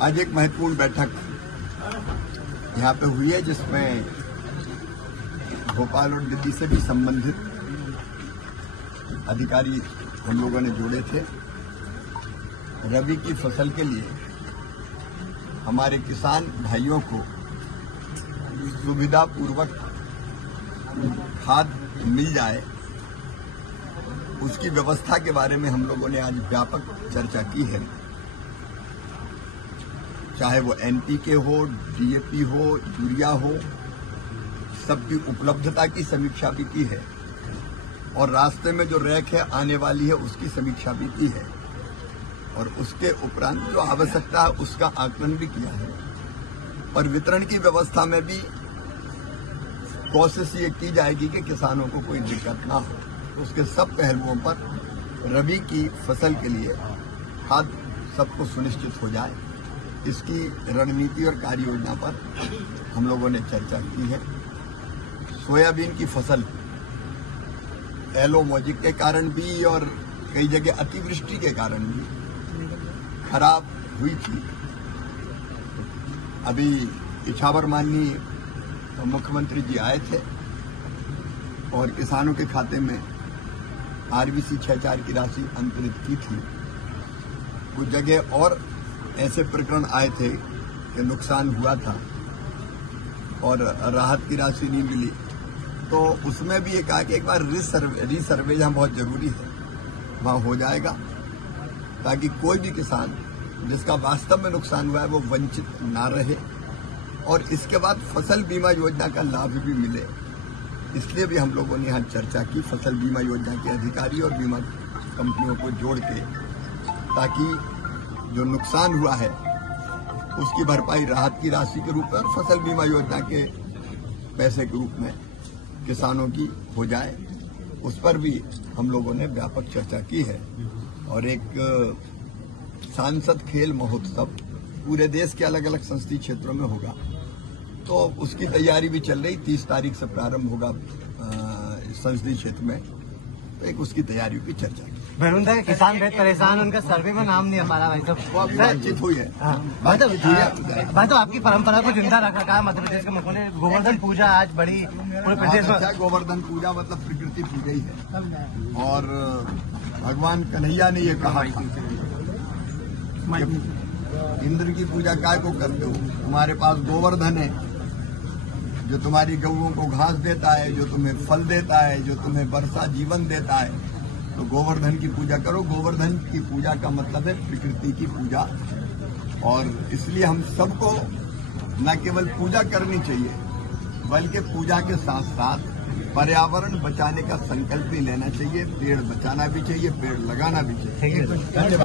आज एक महत्वपूर्ण बैठक यहाँ पे हुई है जिसमें भोपाल और दिल्ली से भी संबंधित अधिकारी हम लोगों ने जोड़े थे। रबी की फसल के लिए हमारे किसान भाइयों को सुविधापूर्वक खाद मिल जाए, उसकी व्यवस्था के बारे में हम लोगों ने आज व्यापक चर्चा की है। चाहे वो एनपीके हो, डीएपी हो, यूरिया हो, सबकी उपलब्धता की समीक्षा भी की है और रास्ते में जो रैक है आने वाली है उसकी समीक्षा भी की है और उसके उपरांत जो आवश्यकता है उसका आकलन भी किया है। और वितरण की व्यवस्था में भी कोशिश ये की जाएगी कि किसानों को कोई दिक्कत ना हो। तो उसके सब पहलुओं पर रबी की फसल के लिए खाद सबको सुनिश्चित हो जाए, इसकी रणनीति और कार्य योजना पर हम लोगों ने चर्चा की है। सोयाबीन की फसल एलो मोजिक के कारण भी और कई जगह अतिवृष्टि के कारण भी खराब हुई थी। अभी इछावर माननीय मुख्यमंत्री जी आए थे और किसानों के खाते में आरबीसी 6.4 की राशि अंतरित की थी। कुछ जगह और ऐसे प्रकरण आए थे कि नुकसान हुआ था और राहत की राशि नहीं मिली, तो उसमें भी ये कहा कि एक बार रीसर्वे यहाँ बहुत जरूरी है, वहाँ हो जाएगा ताकि कोई भी किसान जिसका वास्तव में नुकसान हुआ है वो वंचित ना रहे और इसके बाद फसल बीमा योजना का लाभ भी मिले। इसलिए भी हम लोगों ने यहाँ चर्चा की फसल बीमा योजना के अधिकारी और बीमा कंपनियों को जोड़ के, ताकि जो नुकसान हुआ है उसकी भरपाई राहत की राशि के रूप में और फसल बीमा योजना के पैसे के रूप में किसानों की हो जाए। उस पर भी हम लोगों ने व्यापक चर्चा की है। और एक सांसद खेल महोत्सव पूरे देश के अलग अलग संसदीय क्षेत्रों में होगा, तो उसकी तैयारी भी चल रही। 30 तारीख से प्रारंभ होगा संसदीय क्षेत्र में, तो एक उसकी तैयारी की चर्चा की। भैरुंदा के किसान बहुत परेशान, उनका सर्वे में नाम नहीं आ रहा भाई साहब। बातचीत हुई है। भाई तो आपकी परंपरा को जिंदा रखा है मध्य प्रदेश के मुख्यमंत्री। गोवर्धन पूजा आज बड़ी पूरे प्रदेश में। गोवर्धन पूजा मतलब प्रकृति पूजा ही है और भगवान कन्हैया ने ये कहा इंद्र की पूजा काय को करते हो, तुम्हारे पास गोवर्धन है जो तुम्हारी गौओं को घास देता है, जो तुम्हें फल देता है, जो तुम्हें वर्षा जीवन देता है, तो गोवर्धन की पूजा करो। गोवर्धन की पूजा का मतलब है प्रकृति की पूजा और इसलिए हम सबको न केवल पूजा करनी चाहिए बल्कि पूजा के साथ साथ पर्यावरण बचाने का संकल्प भी लेना चाहिए। पेड़ बचाना भी चाहिए, पेड़ लगाना भी चाहिए।